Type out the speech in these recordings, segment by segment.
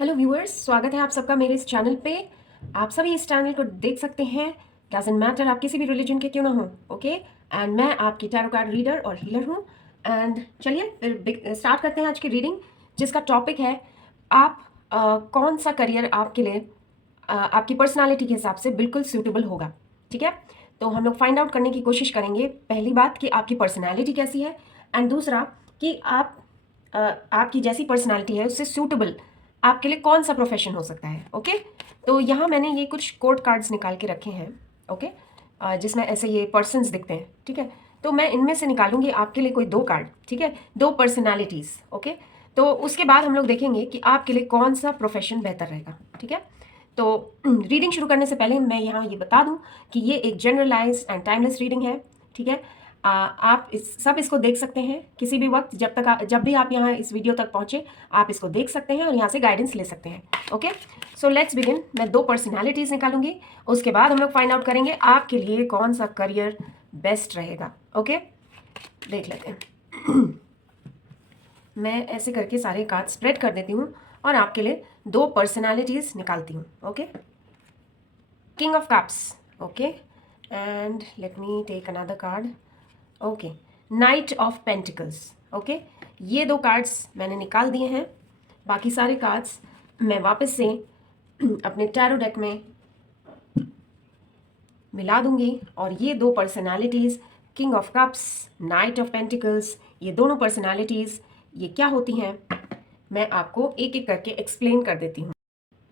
Hello viewers, स्वागत है आप सबका मेरे इस चैनल पे। आप सभी इस चैनल को देख सकते हैं। डजंट मैटर आप किसी भी रिलीजन के क्यों ना हो, ओके। एंड मैं आपकी टैरो कार्ड रीडर और हीलर हूँ। एंड चलिए फिर स्टार्ट करते हैं आज की रीडिंग, जिसका टॉपिक है आप कौन सा करियर आपके लिए आपकी पर्सनालिटी के हिसाब से बिल्कुल सूटेबल होगा। ठीक है, तो हम लोग फाइंड आउट करने की कोशिश करेंगे। पहली बात कि आपकी पर्सनालिटी कैसी है, एंड दूसरा कि आपकी जैसी पर्सनालिटी है उससे सूटेबल आपके लिए कौन सा प्रोफेशन हो सकता है। ओके, तो यहाँ मैंने ये कुछ कोड कार्ड्स निकाल के रखे हैं। ओके, जिसमें ऐसे ये पर्सन्स दिखते हैं। ठीक है, तो मैं इनमें से निकालूंगी आपके लिए कोई दो कार्ड। ठीक है, दो पर्सनालिटीज। ओके, तो उसके बाद हम लोग देखेंगे कि आपके लिए कौन सा प्रोफेशन बेहतर रहेगा। ठीक है, तो रीडिंग शुरू करने से पहले मैं यहाँ ये बता दूं कि ये एक जनरलाइज्ड एंड टाइमलेस रीडिंग है। ठीक है, आप इसको देख सकते हैं किसी भी वक्त, जब भी आप यहाँ इस वीडियो तक पहुँचे आप इसको देख सकते हैं और यहाँ से गाइडेंस ले सकते हैं। Okay, so let's begin. मैं दो पर्सनालिटीज़ निकालूंगी, उसके बाद हम लोग फाइंड आउट करेंगे आपके लिए कौन सा करियर बेस्ट रहेगा। ओके, देख लेते हैं। मैं ऐसे करके सारे कार्ड स्प्रेड कर देती हूँ और आपके लिए दो पर्सनालिटीज़ निकालती हूँ। Okay, king of cups. Okay, and let me take another card. Okay, knight of pentacles. Okay, ये दो कार्ड्स मैंने निकाल दिए हैं। बाकी सारे कार्ड्स मैं वापस से अपने टैरो डेक में मिला दूंगी और ये दो personalities, king of cups, night of pentacles, ये दोनों पर्सनालिटीज़ ये क्या होती हैं मैं आपको एक एक करके एक्सप्लेन कर देती हूँ।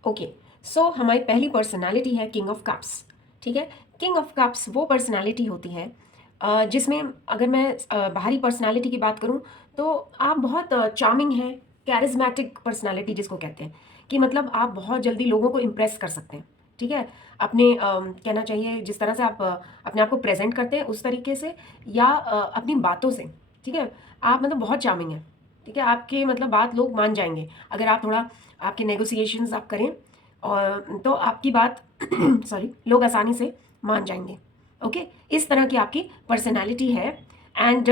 ओके, सो हमारी पहली पर्सनालिटी है किंग ऑफ कप्स। ठीक है, किंग ऑफ कप्स वो पर्सनालिटी होती है जिसमें अगर मैं बाहरी पर्सनालिटी की बात करूं तो आप बहुत चार्मिंग हैं, कैरिज्मेटिक पर्सनालिटी जिसको कहते हैं, कि मतलब आप बहुत जल्दी लोगों को इम्प्रेस कर सकते हैं। ठीक है, अपने कहना चाहिए जिस तरह से आप अपने आप को प्रेजेंट करते हैं उस तरीके से, या अपनी बातों से। ठीक है, आप मतलब बहुत चार्मिंग हैं। ठीक है, आपके मतलब बात लोग मान जाएंगे अगर आप थोड़ा आपके नेगोशिएशंस आप करें, और तो आपकी बात सॉरी लोग आसानी से मान जाएंगे। ओके, इस तरह की आपकी पर्सनालिटी है। एंड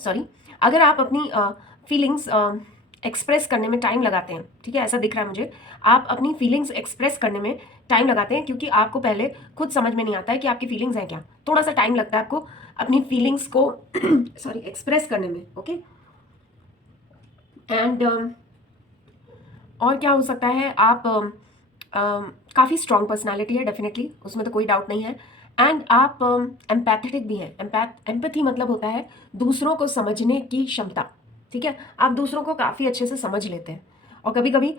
सॉरी अगर आप अपनी फीलिंग्स एक्सप्रेस करने में टाइम लगाते हैं, ठीक है, ऐसा दिख रहा है मुझे, आप अपनी फीलिंग्स एक्सप्रेस करने में टाइम लगाते हैं क्योंकि आपको पहले खुद समझ में नहीं आता है कि आपकी फीलिंग्स हैं क्या। थोड़ा सा टाइम लगता है आपको अपनी फीलिंग्स को सॉरी एक्सप्रेस करने में। ओके, एंड और क्या हो सकता है, आप काफ़ी स्ट्रॉन्ग पर्सनालिटी है डेफिनेटली, उसमें तो कोई डाउट नहीं है। एंड आप एम्पैथेटिक भी हैं। एम्पैथी मतलब होता है दूसरों को समझने की क्षमता। ठीक है, आप दूसरों को काफ़ी अच्छे से समझ लेते हैं और कभी कभी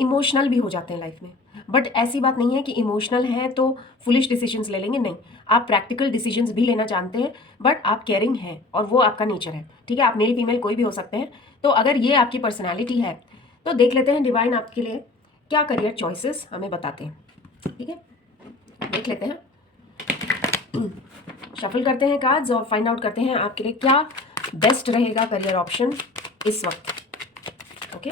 इमोशनल भी हो जाते हैं लाइफ में। बट ऐसी बात नहीं है कि इमोशनल हैं तो फुलिश डिसीजंस ले लेंगे, नहीं। आप प्रैक्टिकल डिसीजंस भी लेना जानते हैं, बट आप केयरिंग हैं और वो आपका नेचर है। ठीक है, आप मेल फीमेल कोई भी हो सकते हैं। तो अगर ये आपकी पर्सनैलिटी है तो देख लेते हैं डिवाइन आपके लिए क्या करियर चॉइसेस हमें बताते हैं। ठीक है, देख लेते हैं, शफल करते हैं कार्ड्स और फाइंड आउट करते हैं आपके लिए क्या बेस्ट रहेगा करियर ऑप्शन इस वक्त। ओके,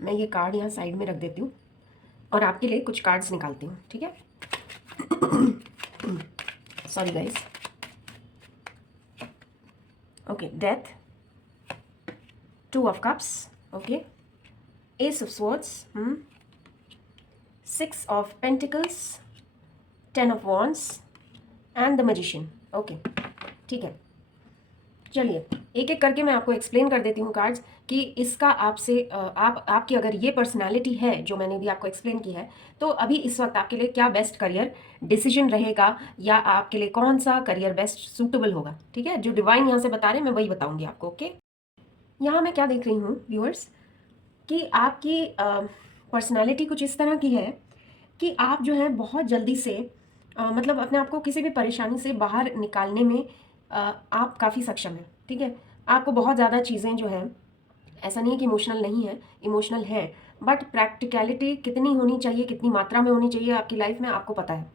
मैं ये कार्ड यहाँ साइड में रख देती हूँ और आपके लिए कुछ कार्ड्स निकालती हूँ। ठीक है, sorry guys. Okay, death, two of cups, okay, S of swords, six of pentacles, ten of wands and the magician. Okay, ठीक है, चलिए एक एक करके मैं आपको एक्सप्लेन कर देती हूँ कार्ड्स कि इसका आपसे आपकी अगर ये पर्सनालिटी है जो मैंने भी आपको एक्सप्लेन की है, तो अभी इस वक्त आपके लिए क्या बेस्ट करियर डिसीजन रहेगा या आपके लिए कौन सा करियर बेस्ट सूटेबल होगा। ठीक है, जो डिवाइन यहाँ से बता रहे हैं मैं वही बताऊंगी आपको। ओके, यहाँ मैं क्या देख रही हूँ व्यूअर्स कि आपकी पर्सनालिटी कुछ इस तरह की है कि आप जो है बहुत जल्दी से मतलब अपने आप को किसी भी परेशानी से बाहर निकालने में आप काफ़ी सक्षम हैं। ठीक है, आपको बहुत ज़्यादा चीज़ें जो हैं, ऐसा नहीं है कि इमोशनल नहीं है, इमोशनल है, बट प्रैक्टिकलिटी कितनी होनी चाहिए, कितनी मात्रा में होनी चाहिए आपकी लाइफ में आपको पता है।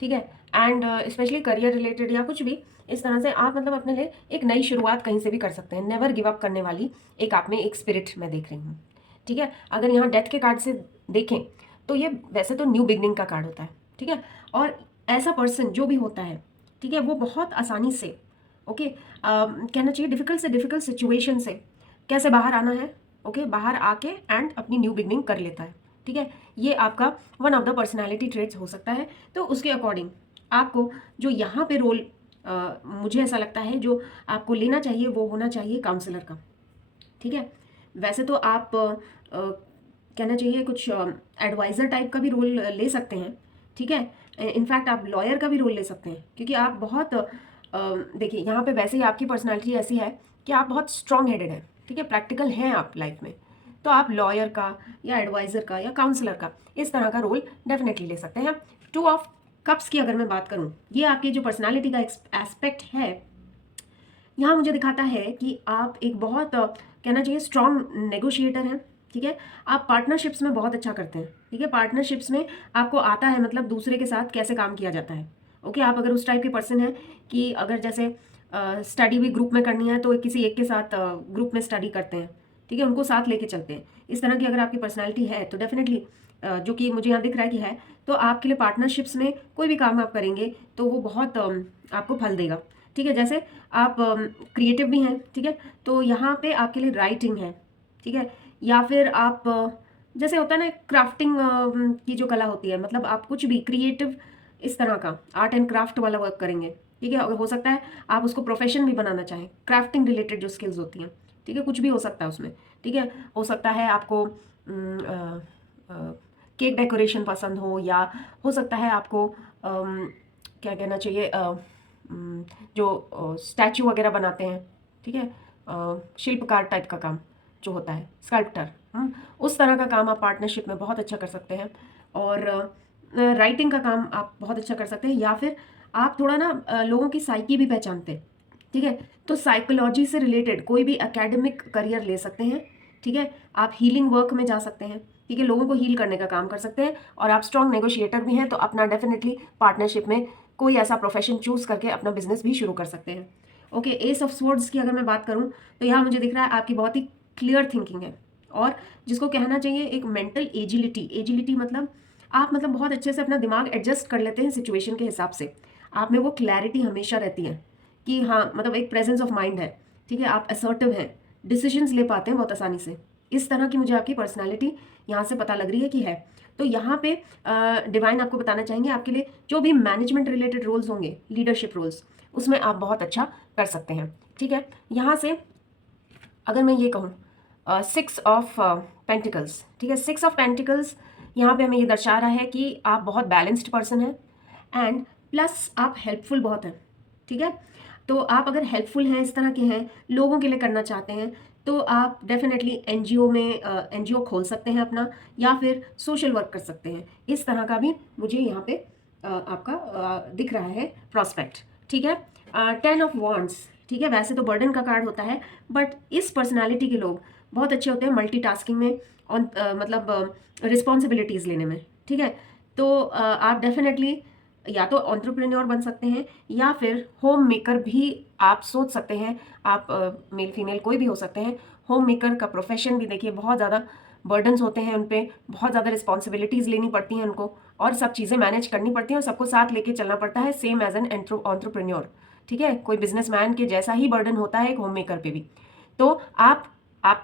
ठीक है, एंड स्पेशली करियर रिलेटेड या कुछ भी इस तरह से आप मतलब अपने लिए एक नई शुरुआत कहीं से भी कर सकते हैं। नेवर गिव अप करने वाली एक आप में एक स्पिरिट मैं देख रही हूँ। ठीक है, अगर यहाँ डेथ के कार्ड से देखें तो ये वैसे तो न्यू बिगनिंग का कार्ड होता है। ठीक है, और ऐसा पर्सन जो भी होता है, ठीक है, वो बहुत आसानी से, ओके, कहना चाहिए डिफिकल्ट से डिफिकल्ट सिचुएशन से कैसे बाहर आना है, ओके, बाहर आके एंड अपनी न्यू बिगनिंग कर लेता है, ठीक है। ये आपका one of the personality traits हो सकता है। तो उसके अकॉर्डिंग आपको जो यहाँ पे रोल मुझे ऐसा लगता है जो आपको लेना चाहिए वो होना चाहिए काउंसलर का, ठीक है। वैसे तो आप कहना चाहिए कुछ एडवाइज़र टाइप का भी रोल ले सकते हैं, ठीक है। इनफैक्ट आप लॉयर का भी रोल ले सकते हैं, क्योंकि आप बहुत देखिए यहाँ पे वैसे ही आपकी पर्सनालिटी ऐसी है कि आप बहुत स्ट्रॉन्ग हेडेड हैं, ठीक है, प्रैक्टिकल हैं आप लाइफ में। तो आप लॉयर का या एडवाइज़र का या काउंसलर का इस तरह का रोल डेफिनेटली ले सकते हैं। 2 ऑफ कप्स की अगर मैं बात करूँ, ये आपकी जो पर्सनालिटी का एस्पेक्ट है, यहाँ मुझे दिखाता है कि आप एक बहुत कहना चाहिए स्ट्रॉन्ग नेगोशिएटर हैं, ठीक है। आप पार्टनरशिप्स में बहुत अच्छा करते हैं, ठीक है। पार्टनरशिप्स में आपको आता है मतलब दूसरे के साथ कैसे काम किया जाता है, ओके। आप अगर उस टाइप के पर्सन हैं कि अगर जैसे स्टडी भी ग्रुप में करनी है तो किसी एक के साथ ग्रुप में स्टडी करते हैं, ठीक है, उनको साथ लेके चलते हैं। इस तरह की अगर आपकी पर्सनैलिटी है तो डेफिनेटली जो कि मुझे यहाँ दिख रहा है कि है, तो आपके लिए पार्टनरशिप्स में कोई भी काम आप करेंगे तो वो बहुत आपको फल देगा, ठीक है। जैसे आप क्रिएटिव भी हैं, ठीक है, तो यहाँ पे आपके लिए राइटिंग है, ठीक है, या फिर आप जैसे होता है ना क्राफ्टिंग की जो कला होती है, मतलब आप कुछ भी क्रिएटिव इस तरह का आर्ट एंड क्राफ्ट वाला वर्क करेंगे, ठीक है। हो सकता है आप उसको प्रोफेशन भी बनाना चाहें, क्राफ्टिंग रिलेटेड जो स्किल्स होती हैं, ठीक है, कुछ भी हो सकता है उसमें, ठीक है। हो सकता है आपको केक डेकोरेशन पसंद हो, या हो सकता है आपको क्या कहना चाहिए जो स्टैचू वगैरह बनाते हैं, ठीक है, शिल्पकार टाइप का काम जो होता है, स्कल्प्टर, उस तरह का काम आप पार्टनरशिप में बहुत अच्छा कर सकते हैं। और राइटिंग का काम आप बहुत अच्छा कर सकते हैं, या फिर आप थोड़ा ना लोगों की साइकी भी पहचानते हैं, ठीक है। तो साइकोलॉजी से रिलेटेड कोई भी एकेडमिक करियर ले सकते हैं, ठीक है। आप हीलिंग वर्क में जा सकते हैं, ठीक है, लोगों को हील करने का काम कर सकते हैं। और आप स्ट्रॉन्ग नेगोशिएटर भी हैं, तो अपना डेफिनेटली पार्टनरशिप में कोई ऐसा प्रोफेशन चूज करके अपना बिजनेस भी शुरू कर सकते हैं, ओके। एस ऑफ स्वॉर्ड्स की अगर मैं बात करूं तो यहाँ मुझे दिख रहा है आपकी बहुत ही क्लियर थिंकिंग है, और जिसको कहना चाहिए एक मेंटल एजिलिटी। एजिलिटी मतलब आप मतलब बहुत अच्छे से अपना दिमाग एडजस्ट कर लेते हैं सिचुएशन के हिसाब से। आप में वो क्लैरिटी हमेशा रहती है कि हाँ, मतलब एक प्रेजेंस ऑफ माइंड है, ठीक है। आप असर्टिव हैं, डिसीजंस ले पाते हैं बहुत आसानी से। इस तरह की मुझे आपकी पर्सनालिटी यहाँ से पता लग रही है कि है। तो यहाँ पे डिवाइन आपको बताना चाहेंगे आपके लिए जो भी मैनेजमेंट रिलेटेड रोल्स होंगे, लीडरशिप रोल्स, उसमें आप बहुत अच्छा कर सकते हैं, ठीक है। यहाँ से अगर मैं ये कहूँ 6 ऑफ पेंटिकल्स, ठीक है, 6 ऑफ पेंटिकल्स यहाँ पे हमें ये दर्शा रहा है कि आप बहुत बैलेंस्ड पर्सन हैं, एंड प्लस आप हेल्पफुल बहुत हैं, ठीक है। तो आप अगर हेल्पफुल हैं, इस तरह के हैं, लोगों के लिए करना चाहते हैं, तो आप डेफिनेटली एनजीओ में एनजीओ खोल सकते हैं अपना, या फिर सोशल वर्क कर सकते हैं। इस तरह का भी मुझे यहाँ पे आपका दिख रहा है प्रॉस्पेक्ट, ठीक है। 10 ऑफ वॉन्ड्स, ठीक है, वैसे तो बर्डन का कार्ड होता है, बट इस पर्सनालिटी के लोग बहुत अच्छे होते हैं मल्टीटास्किंग में, और मतलब रिस्पॉन्सिबिलिटीज़ लेने में, ठीक है। तो आप डेफिनेटली या तो एंटरप्रेन्योर बन सकते हैं, या फिर होम मेकर भी आप सोच सकते हैं। आप मेल फीमेल कोई भी हो सकते हैं। होम मेकर का प्रोफेशन भी देखिए बहुत ज़्यादा बर्डन्स होते हैं उन पे, बहुत ज़्यादा रिस्पॉन्सिबिलिटीज़ लेनी पड़ती हैं उनको, और सब चीज़ें मैनेज करनी पड़ती हैं, और सबको साथ लेके चलना पड़ता है, सेम एज एन एंटरप्रेन्योर, ठीक है। कोई बिजनेसमैन के जैसा ही बर्डन होता है एक होम मेकर पे भी। तो आप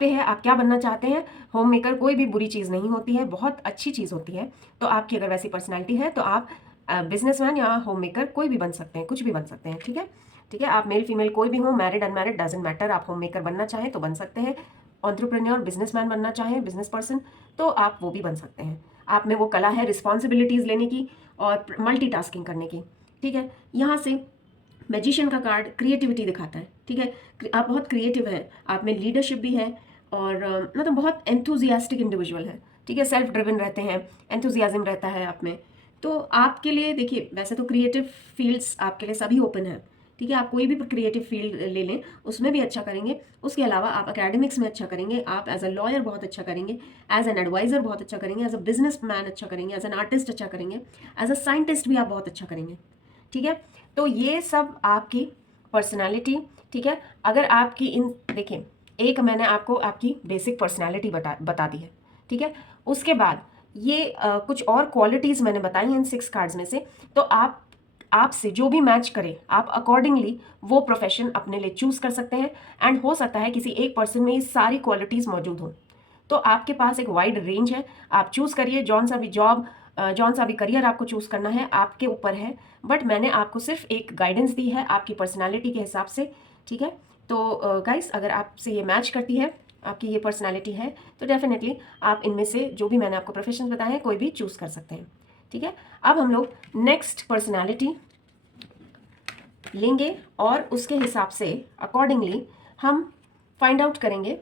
पे है, आप क्या बनना चाहते हैं। होम मेकर कोई भी बुरी चीज़ नहीं होती है, बहुत अच्छी चीज़ होती है। तो आपकी अगर वैसी पर्सनैलिटी है तो आप बिजनेसमैन या होम मेकर कोई भी बन सकते हैं, कुछ भी बन सकते हैं, ठीक है, ठीक है। आप मेल फीमेल कोई भी हो, मैरिड अनमैरिड डजंट मैटर, आप होम मेकर बनना चाहें तो बन सकते हैं। एंटरप्रेन्योर बिजनेसमैन बनना चाहें, बिजनेस पर्सन, तो आप वो भी बन सकते हैं। आप में वो कला है रिस्पॉन्सिबिलिटीज़ लेने की और मल्टीटास्किंग करने की, ठीक है। यहाँ से मैजिशियन का कार्ड क्रिएटिविटी दिखाता है, ठीक है। आप बहुत क्रिएटिव हैं, आप में लीडरशिप भी है, और मतलब बहुत एंथुजियास्टिक इंडिविजुअल है, ठीक है। सेल्फ ड्रिवन रहते हैं, एंथुजियाज्म रहता है आप में। तो आपके लिए देखिए वैसे तो क्रिएटिव फील्ड्स आपके लिए सभी ओपन है, ठीक है। आप कोई भी क्रिएटिव फील्ड ले लें, उसमें भी अच्छा करेंगे। उसके अलावा आप एकेडमिक्स में अच्छा करेंगे, आप एज अ लॉयर बहुत अच्छा करेंगे, एज एन एडवाइजर बहुत अच्छा करेंगे, एज अ बिजनेस मैन अच्छा करेंगे, एज एन आर्टिस्ट अच्छा करेंगे, एज अ साइंटिस्ट भी आप बहुत अच्छा करेंगे, ठीक है। तो ये सब आपकी पर्सनालिटी, ठीक है। अगर आपकी इन देखिए, एक मैंने आपको आपकी बेसिक पर्सनालिटी बता दी है, ठीक है। उसके बाद ये कुछ और क्वालिटीज़ मैंने बताई हैं इन 6 कार्ड्स में से। तो आप आपसे जो भी मैच करे आप अकॉर्डिंगली वो प्रोफेशन अपने लिए चूज कर सकते हैं। एंड हो सकता है किसी एक पर्सन में ये सारी क्वालिटीज़ मौजूद हों, तो आपके पास एक वाइड रेंज है। आप चूज़ करिए जौन सा भी जॉब, जौन सा भी करियर आपको चूज़ करना है, आपके ऊपर है। बट मैंने आपको सिर्फ एक गाइडेंस दी है आपकी पर्सनालिटी के हिसाब से, ठीक है। तो गाइस, अगर आपसे ये मैच करती है, आपकी ये पर्सनालिटी है, तो डेफिनेटली आप इनमें से जो भी मैंने आपको प्रोफेशन बताए हैं कोई भी चूज़ कर सकते हैं, ठीक है। अब हम लोग नेक्स्ट पर्सनालिटी लेंगे और उसके हिसाब से अकॉर्डिंगली हम फाइंड आउट करेंगे।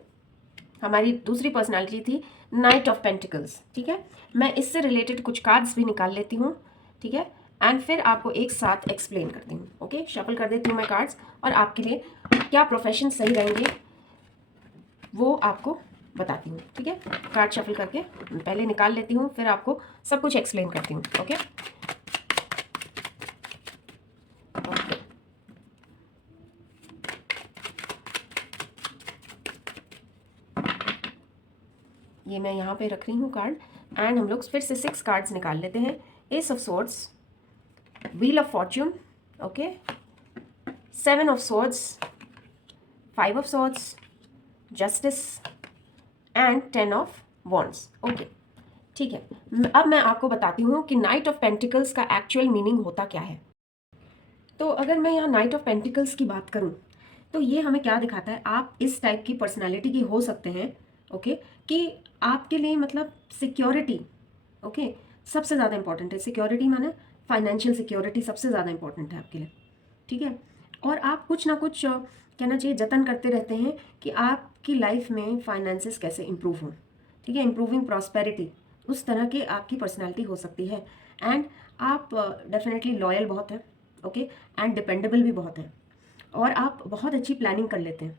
हमारी दूसरी पर्सनालिटी थी नाइट ऑफ पेंटिकल्स, ठीक है। मैं इससे रिलेटेड कुछ कार्ड्स भी निकाल लेती हूँ, ठीक है, एंड फिर आपको एक साथ एक्सप्लेन करती हूँ। ओके, शफल कर देती हूँ मैं कार्ड्स, और आपके लिए क्या प्रोफेशन सही रहेंगे वो आपको बताती हूँ, ठीक है। कार्ड शफल करके पहले निकाल लेती हूँ, फिर आपको सब कुछ एक्सप्लेन करती हूँ। ओके, ये मैं यहाँ पे रख रही हूँ कार्ड, एंड हम लोग फिर से 6 कार्ड्स निकाल लेते हैं। S of swords, wheel of Fortune, okay, 7 of swords, 5 of swords, justice and 10 of wands. Okay, ठीक है। अब मैं आपको बताती हूँ कि नाइट ऑफ पेंटिकल्स का एक्चुअल मीनिंग होता क्या है। तो अगर मैं यहाँ नाइट ऑफ पेंटिकल्स की बात करूँ तो ये हमें क्या दिखाता है, आप इस टाइप की पर्सनालिटी की हो सकते हैं, ओके, कि आपके लिए मतलब सिक्योरिटी, ओके, सबसे ज़्यादा इंपॉर्टेंट है। सिक्योरिटी माने फाइनेंशियल सिक्योरिटी सबसे ज़्यादा इंपॉर्टेंट है आपके लिए, ठीक है। और आप कुछ ना कुछ कहना चाहिए जतन करते रहते हैं कि आपकी लाइफ में फाइनेंसेस कैसे इंप्रूव हों, ठीक है, इंप्रूविंग प्रॉस्पेरिटी, उस तरह की आपकी पर्सनैलिटी हो सकती है। एंड आप डेफिनेटली लॉयल बहुत हैं, ओके, एंड डिपेंडेबल भी बहुत हैं, और आप बहुत अच्छी प्लानिंग कर लेते हैं,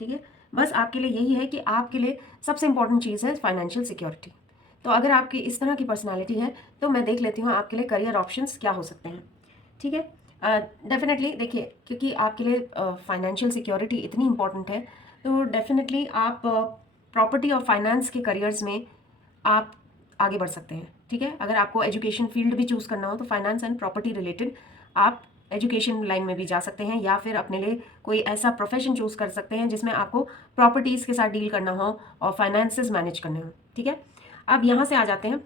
ठीक है। बस आपके लिए यही है कि आपके लिए सबसे इंपॉर्टेंट चीज़ है फाइनेंशियल सिक्योरिटी। तो अगर आपकी इस तरह की पर्सनालिटी है तो मैं देख लेती हूँ आपके लिए करियर ऑप्शंस क्या हो सकते हैं, ठीक है। डेफिनेटली देखिए, क्योंकि आपके लिए फाइनेंशियल सिक्योरिटी इतनी इंपॉर्टेंट है, तो डेफिनेटली आप प्रॉपर्टी और फाइनेंस के करियर्स में आप आगे बढ़ सकते हैं, ठीक है। अगर आपको एजुकेशन फील्ड भी चूज़ करना हो तो फाइनेंस एंड प्रॉपर्टी रिलेटेड आप एजुकेशन लाइन में भी जा सकते हैं, या फिर अपने लिए कोई ऐसा प्रोफेशन चूज़ कर सकते हैं जिसमें आपको प्रॉपर्टीज़ के साथ डील करना हो और फाइनेंसेस मैनेज करने हो, ठीक है। अब यहाँ से आ जाते हैं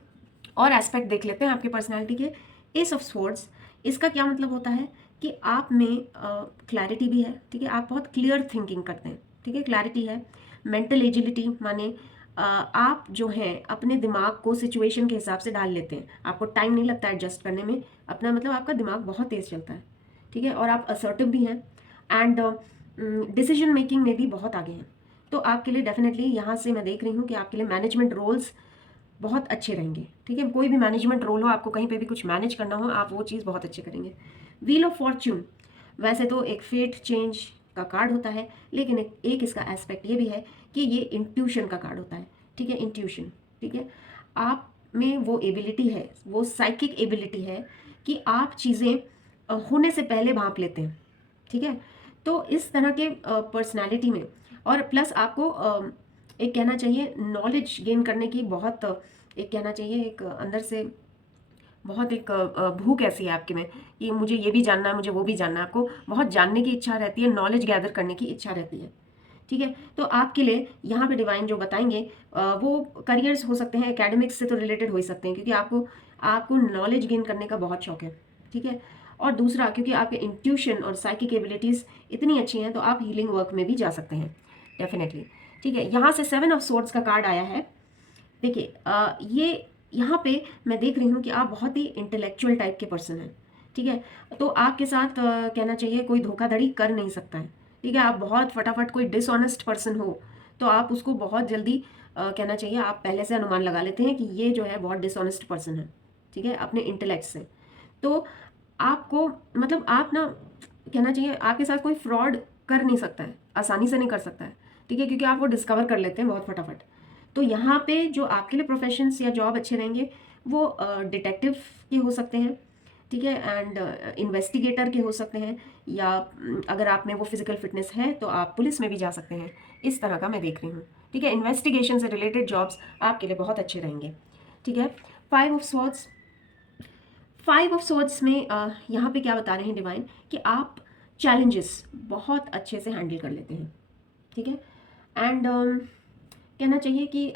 और एस्पेक्ट देख लेते हैं आपकी पर्सनैलिटी के। एस ऑफ स्वॉर्ड्स, इसका क्या मतलब होता है कि आप में क्लैरिटी भी है, ठीक है, आप बहुत क्लियर थिंकिंग करते हैं, ठीक है, क्लैरिटी है। मेंटल एजिलिटी माने आप जो हैं अपने दिमाग को सिचुएशन के हिसाब से ढाल लेते हैं, आपको टाइम नहीं लगता एडजस्ट करने में अपना, मतलब आपका दिमाग बहुत तेज़ चलता है, ठीक है, और आप असर्टिव भी हैं, एंड डिसीजन मेकिंग में भी बहुत आगे हैं। तो आपके लिए डेफिनेटली यहाँ से मैं देख रही हूँ कि आपके लिए मैनेजमेंट रोल्स बहुत अच्छे रहेंगे, ठीक है। कोई भी मैनेजमेंट रोल हो, आपको कहीं पे भी कुछ मैनेज करना हो, आप वो चीज़ बहुत अच्छे करेंगे। व्हील ऑफ फॉर्च्यून वैसे तो एक फेट चेंज का कार्ड होता है, लेकिन एक इसका एस्पेक्ट ये भी है कि ये इंट्यूशन का कार्ड होता है, ठीक है, इंट्यूशन, ठीक है। आप में वो एबिलिटी है, वो साइकिक एबिलिटी है कि आप चीज़ें होने से पहले भांप लेते हैं, ठीक है। तो इस तरह के पर्सनालिटी में, और प्लस आपको एक कहना चाहिए नॉलेज गेन करने की बहुत एक कहना चाहिए एक अंदर से बहुत एक भूख ऐसी है आपके में कि मुझे ये भी जानना है, मुझे वो भी जानना है, आपको बहुत जानने की इच्छा रहती है, नॉलेज गैदर करने की इच्छा रहती है, ठीक है। तो आपके लिए यहाँ पे डिवाइन जो बताएंगे वो करियर्स हो सकते हैं, एकेडमिक्स से तो रिलेटेड हो ही सकते हैं, क्योंकि आपको आपको नॉलेज गेन करने का बहुत शौक है, ठीक है। और दूसरा, क्योंकि आपके इंट्यूशन और साइकिक एबिलिटीज़ इतनी अच्छी हैं तो आप हीलिंग वर्क में भी जा सकते हैं डेफिनेटली, ठीक है। यहाँ से 7 ऑफ सोर्ड्स का कार्ड आया है। देखिए ये यहाँ पे मैं देख रही हूँ कि आप बहुत ही इंटेलेक्चुअल टाइप के पर्सन हैं, ठीक है। तो आपके साथ कहना चाहिए कोई धोखाधड़ी कर नहीं सकता है, ठीक है। आप बहुत फटाफट, कोई डिसऑनेस्ट पर्सन हो तो आप उसको बहुत जल्दी कहना चाहिए आप पहले से अनुमान लगा लेते हैं कि ये जो है बहुत डिसऑनेस्ट पर्सन है, ठीक है, अपने इंटेलेक्ट से। तो आपको मतलब आप ना कहना चाहिए आपके साथ कोई फ्रॉड कर नहीं सकता है, आसानी से नहीं कर सकता है, ठीक है, क्योंकि आप वो डिस्कवर कर लेते हैं बहुत फटाफट। तो यहाँ पे जो आपके लिए प्रोफेशंस या जॉब अच्छे रहेंगे वो डिटेक्टिव के हो सकते हैं, ठीक है, एंड इन्वेस्टिगेटर के हो सकते हैं, या अगर आप में वो फिजिकल फिटनेस है तो आप पुलिस में भी जा सकते हैं, इस तरह का मैं देख रही हूँ, ठीक है। इन्वेस्टिगेशन से रिलेटेड जॉब्स आपके लिए बहुत अच्छे रहेंगे, ठीक है। 5 of swords, five of swords में यहाँ पे क्या बता रहे हैं डिवाइन कि आप चैलेंजेस बहुत अच्छे से हैंडल कर लेते हैं, ठीक है। एंड कहना चाहिए कि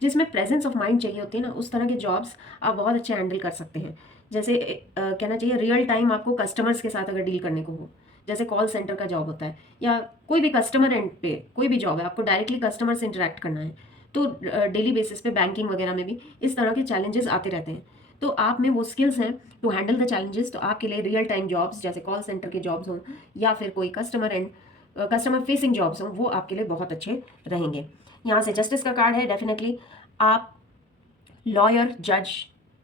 जिसमें प्रेजेंस ऑफ माइंड चाहिए होती है ना, उस तरह के जॉब्स आप बहुत अच्छे हैंडल कर सकते हैं। जैसे कहना चाहिए रियल टाइम आपको कस्टमर्स के साथ अगर डील करने को हो, जैसे कॉल सेंटर का जॉब होता है या कोई भी कस्टमर एंड पे कोई भी जॉब है, आपको डायरेक्टली कस्टमर से इंटरेक्ट करना है, तो डेली बेसिस पे बैंकिंग वगैरह में भी इस तरह के चैलेंजेस आते रहते हैं। तो आप में वो स्किल्स हैं टू हैंडल द चैलेंजेस, तो आपके लिए रियल टाइम जॉब्स जैसे कॉल सेंटर के जॉब्स हों या फिर कोई कस्टमर फेसिंग जॉब्स हों, वो आपके लिए बहुत अच्छे रहेंगे। यहाँ से जस्टिस का कार्ड है, डेफिनेटली आप लॉयर, जज,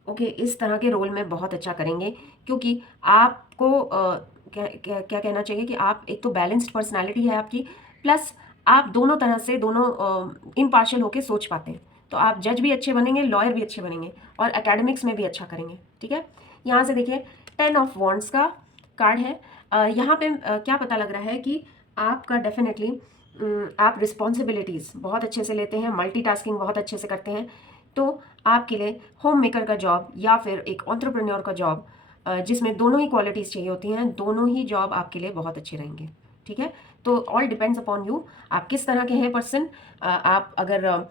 ओके, इस तरह के रोल में बहुत अच्छा करेंगे, क्योंकि आपको क्या कहना चाहिए कि आप एक तो बैलेंस्ड पर्सनालिटी है आपकी, प्लस आप दोनों तरह से दोनों इम्पार्शियल होके सोच पाते हैं। तो आप जज भी अच्छे बनेंगे, लॉयर भी अच्छे बनेंगे और एकेडमिक्स में भी अच्छा करेंगे, ठीक है। यहाँ से देखिए 10 ऑफ वॉन्ड्स का कार्ड है। यहाँ पे क्या पता लग रहा है कि आपका डेफिनेटली आप रिस्पॉन्सिबिलिटीज़ बहुत अच्छे से लेते हैं, मल्टीटास्किंग बहुत अच्छे से करते हैं। तो आपके लिए होम मेकर का जॉब या फिर एक एंटरप्रेन्योर का जॉब जिसमें दोनों ही क्वालिटीज़ चाहिए होती हैं, दोनों ही जॉब आपके लिए बहुत अच्छे रहेंगे, ठीक है। तो ऑल डिपेंड्स अपॉन यू, आप किस तरह के हैं पर्सन। आप अगर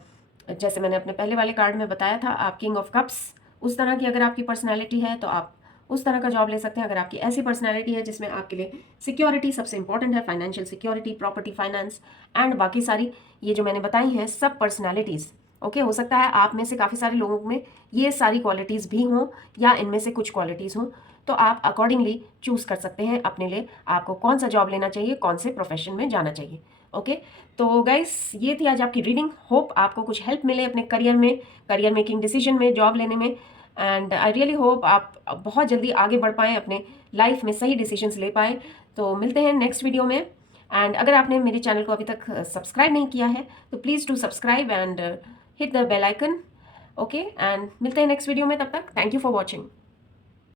जैसे मैंने अपने पहले वाले कार्ड में बताया था, आप किंग ऑफ कप्स, उस तरह की अगर आपकी पर्सनैलिटी है तो आप उस तरह का जॉब ले सकते हैं। अगर आपकी ऐसी पर्सनैलिटी है जिसमें आपके लिए सिक्योरिटी सबसे इंपॉर्टेंट है, financial security, property, finance and बाकी सारी ये जो मैंने बताई हैं सब पर्सनैलिटीज़, ओके, हो सकता है आप में से काफ़ी सारे लोगों में ये सारी क्वालिटीज़ भी हों या इनमें से कुछ क्वालिटीज़ हों, तो आप अकॉर्डिंगली चूज़ कर सकते हैं अपने लिए आपको कौन सा जॉब लेना चाहिए, कौन से प्रोफेशन में जाना चाहिए, ओके। तो गाइस ये थी आज आपकी रीडिंग। होप आपको कुछ हेल्प मिले अपने करियर मेकिंग डिसीजन में, जॉब लेने में, एंड आई रियली होप आप बहुत जल्दी आगे बढ़ पाएँ, अपने लाइफ में सही डिसीजंस ले पाएँ। तो मिलते हैं नेक्स्ट वीडियो में। एंड अगर आपने मेरे चैनल को अभी तक सब्सक्राइब नहीं किया है तो please do subscribe and hit the bell icon, okay. And मिलते हैं नेक्स्ट वीडियो में, तब तक थैंक यू फॉर वॉचिंग।